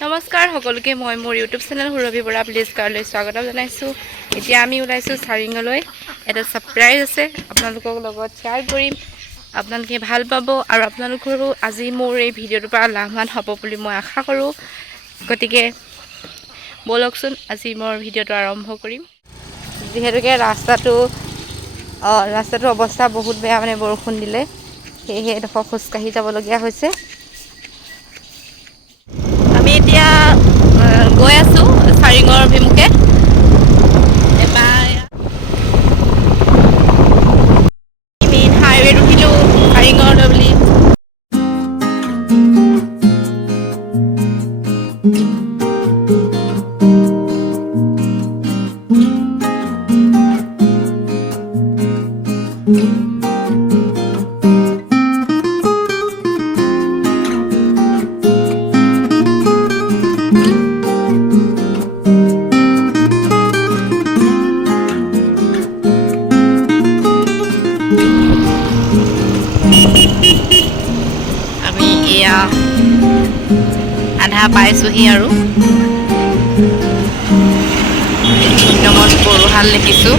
নমস্কাৰ সকলোকে মই মোৰ YouTube channel Surabhi Bora please কাৰলৈ স্বাগতম জনাইছোঁ। এতিয়া আমি ওলাইছোঁ চাৰিঙলৈ। এটা ছাৰপ্ৰাইজ আছে, আপোনালোকৰ লগত শ্বেয়াৰ কৰিম। আপোনালোকে ভাল পাব আৰু আপোনালোকৰো আজি মোৰ এই ভিডিঅ'টোৰ পৰা লাভৱান হ'ব বুলি মই আশা কৰোঁ। গতিকে ব'লকচোন আজি মোৰ ভিডিঅ'টো আৰম্ভ কৰিম। যিহেতুকে ৰাস্তাটোৰ অৱস্থা বহুত বেয়া, মানে বৰষুণ দিলে, সেয়েহে এডোখৰ খোজকাঢ়ি যাবলগীয়া হৈছে। আমি এতিয়া গৈ আছোঁ চাৰিঙৰ অভিমুখে। মেইন হাইৱেত উঠিলোঁ চাৰিঙলৈ বুলি। আমি এয়া আধা পাইছোঁহি আৰু শূন্যমন বড়োহাল লিখিছোঁ।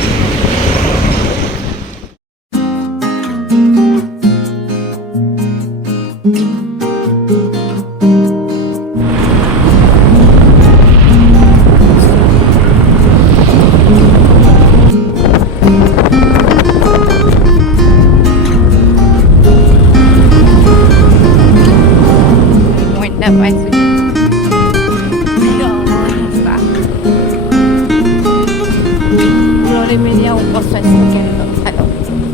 পাইছোঁ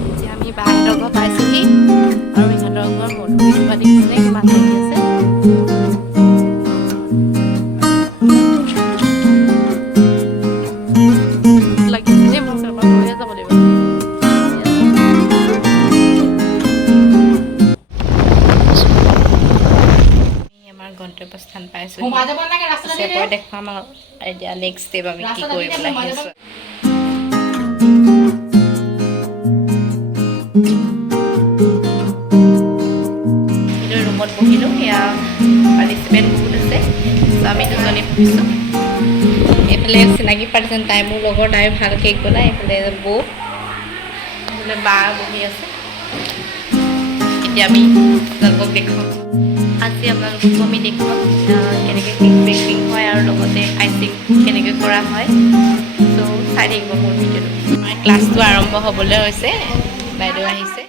এতিয়া আমি বাহঁতৰ ঘৰ পাইছোঁহি আৰু ইহঁতৰ ঘৰ মধুৰিজোপা দেখিছেনে কিমান লাগি আছে। লাগিছে দেই, মই চৰপা লৈয়ে যাব লাগিব। আমাৰ গন্তব্যস্থান পাইছোঁ, দেখুৱাম আৰু এতিয়া নেক্সট ষ্টেপ আমি কি কৰিবলৈ আহিছোঁ। ৰুমত বহিলোঁ, এয়া পাৰ্টিচিপেণ্ট বহুত আছে, চ' আমি দুজনী বহিছোঁ। এইফালে চিনাকি পাৰ্টিচন, তাই মোৰ লগৰ, তাই ভাল কেক বনাই। এইফালে বৌ, এইফালে বা বহি আছে। এতিয়া আমি আপোনালোকক দেখুৱাম, আজি আপোনালোকক আমি দেখুৱাম কেনেকৈ কেক বেকিং হয় আৰু লগতে আইচিং কেনেকৈ কৰা হয়। চ' চাই থাকিব মোৰ ভিডিঅ'টো। আমাৰ ক্লাছটো আৰম্ভ হ'বলৈ হৈছে, বাইদেউ আহিছে।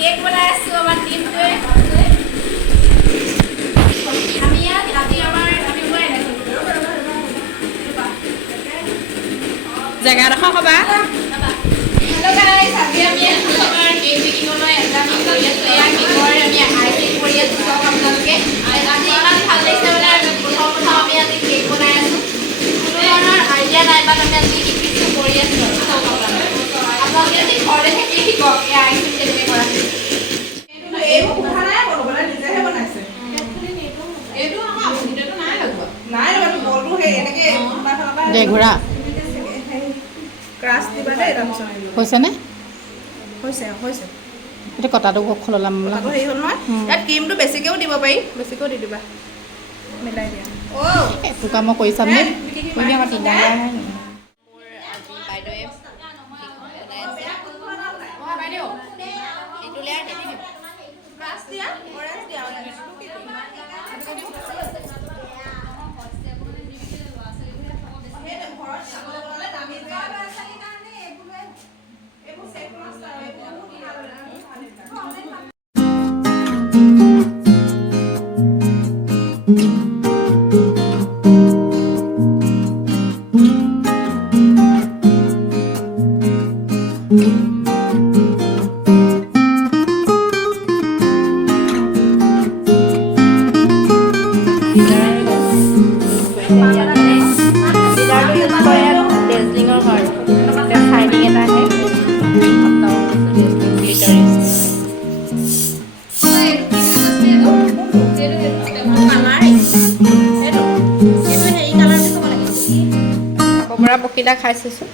কেক বনাই আছোঁ আমাৰ টিমটোৱে। জেগাডোখৰ ক'বা। হেল্ল' গাইজ, আজি আমি আমাৰ কেক বেকিঙলৈ আমি কৰি আছোঁ। এয়া কেকৰ আমি আইচিং কৰি আছোঁ, চব আপোনালোকে। আজি ইমান ভাল লাগিছে, মানে প্ৰথম আমি আজি কেক বনাই আছোঁ। কোনো ধৰণৰ আইডিয়া নাই, বাট আমি আজি শিকিছোঁ, কৰি আছোঁ আৰু চব আপোনালোকে যদি ঘৰতে থাকি শিকক এয়া আইচিং কেনেকৈ কৰা। এইবোৰ কথা নাই, বনাবলৈ নিজেহে বনাইছে। এইটো নাই লগোৱা, নাই লগোৱা বলটো সেই এনেকৈ দে ঘূৰা ক্ৰাছ দিবা দেই। তাৰপিছত হৈছেনে? হৈছে হৈছে। এতিয়া কটাটো খোলাম কটাটো হেৰি হ'ল নহয়। ইয়াত ক্ৰীমটো বেছিকৈও দিব পাৰি, বেছিকৈও দি দিবা, মিলাই দিয়া। এইটো কাম মই কৰি চাম দেই, কৰি আমাৰ তিনিটা মোৰ আজি বাইদেৱে বাইদেউ এইটো লেয়াৰ দি দিম। ক্ৰাছ দিয়া, অৰেঞ্জ দিয়া, চবকেইটা খাই চাইছোঁ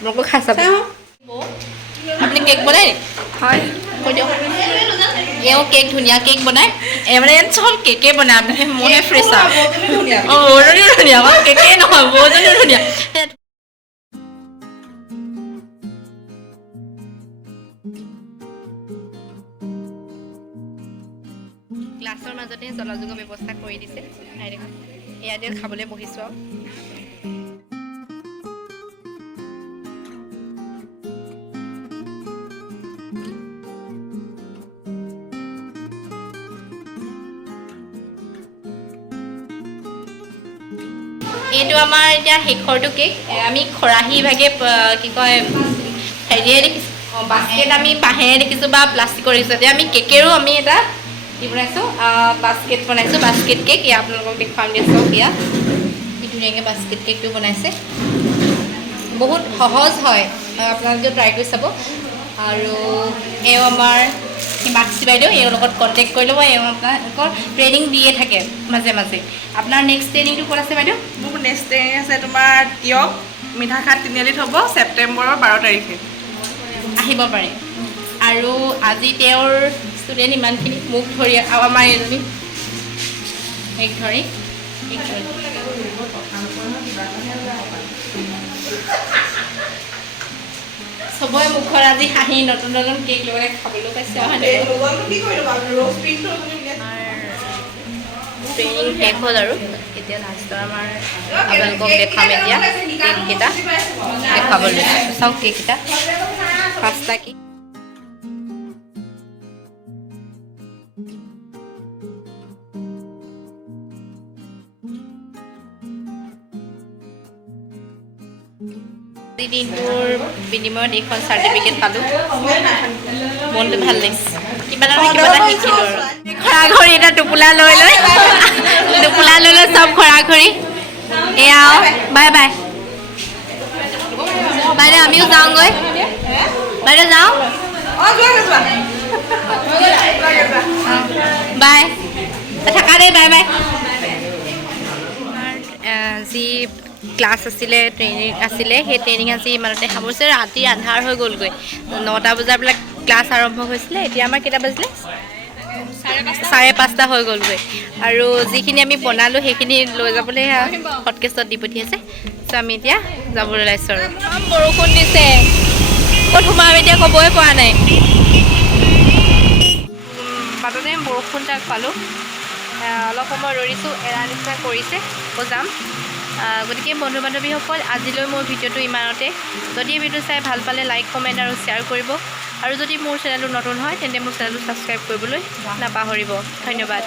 আপোনালোকক খাই চাব আপুনি কেক বনাই নি হয় কৈ দিয়ক এওঁ কেক ধুনীয়া কেক বনায় মানে চব কেকে বনায় আপুনি মনে ফ্ৰেছ অঁ বৌজনীও ধুনীয়া বাৰু কেকেই নহয় বৌজনীও ধুনীয়া গ্লাছৰ মাজতে জলযোগৰ ব্যৱস্থা কৰি দিছে ইয়াতে খাবলৈ বহিছোঁ আৰু এইটো আমাৰ এতিয়া শেষৰটো কেক আমি খৰাহী ভাগে কি কয় হেৰিয়ে দেখিছোঁ বাস্কেট আমি বাঁহেৰে দেখিছোঁ বা প্লাষ্টিকৰ দেখিছোঁ এতিয়া আমি কেকেৰো আমি এটা কি বনাইছোঁ বাস্কেট বনাইছোঁ বাস্কেট কেক এয়া আপোনালোকক দেখুৱাম দিয়া চাওক এয়া কি ধুনীয়াকৈ বাস্কেট কেকটো বনাইছে বহুত সহজ হয় আপোনালোকে ট্ৰাই কৰি চাব আৰু এওঁ আমাৰ হিমাক্ষী বাইদেউ এওঁৰ লগত কণ্টেক্ট কৰি ল'ব এওঁ আপোনালোকৰ ট্ৰেইনিং দিয়ে থাকে মাজে মাজে আপোনাৰ নেক্সট ট্ৰেইনিংটো ক'ত আছে বাইদেউ মোৰ নেক্সট ট্ৰেইনিং আছে তোমাৰ তিয়ক মিঠাখাত তিনিআলিত হ'ব ছেপ্টেম্বৰৰ 12 তাৰিখে আহিব পাৰে আৰু আজি তেওঁৰ ষ্টুডেণ্ট ইমানখিনি মোক ধৰি আৰু আমাৰ এজনী এক ধৰি চবৰে মুখৰ আজি হাঁহি নতুন নতুন কেক লগতে খাবলৈ পাইছে ট্ৰেইনিং শেষ হ'ল আৰু এতিয়া লাষ্টৰ আমাৰ আপোনালোকক দেখুৱাম এতিয়া কেককেইটা দেখুৱাবলৈ চাওক কেককেইটা 5টা কেক দিনটোৰ বিনিময়ত এইখন চাৰ্টিফিকেট পালোঁ মনটো ভাল লাগিছে কিবা এটা শিকিলোঁ আৰু খৰা খৰি এটা টোপোলা লৈ লৈ চব খৰা খৰি এয়া বাই বাই বাইদেউ আমিও যাওঁগৈ বাইদেউ যাওঁ বাই থাকা দেই বাই বাই যি ক্লাছ আছিলে ট্ৰেইনিং আছিলে সেই ট্ৰেইনিং আজি ইমানতে সামৰিছে ৰাতি আন্ধাৰ হৈ গ'লগৈ 9টা বজাৰ পৰা ক্লাছ আৰম্ভ হৈছিলে এতিয়া আমাৰ কেইটা বাজিলে 5:30 হৈ গ'লগৈ আৰু যিখিনি আমি বনালোঁ সেইখিনি লৈ যাবলৈ হটকেছত দি পঠিয়াইছে চ' আমি এতিয়া যাবলৈ ওলাইছোঁ আৰু বৰষুণ দিছে ক'ত সোমাম এতিয়া ক'বই পৰা নাই বাটতে বৰষুণ তাক পালোঁ অলপ সময় ৰৈছোঁ এৰা নিচিনা কৰিছে আকৌ যাম গতিকে বন্ধু বান্ধৱীসকল আজিলৈ মোৰ ভিডিঅ'টো ইমানতে যদি ভিডিঅ' চাই ভাল পালে লাইক কমেণ্ট আৰু শ্বেয়াৰ কৰিব আৰু যদি মোৰ চেনেলটো নতুন হয় তেন্তে মোৰ চেনেলটো ছাবস্ক্ৰাইব কৰিবলৈ নাপাহৰিব ধন্যবাদ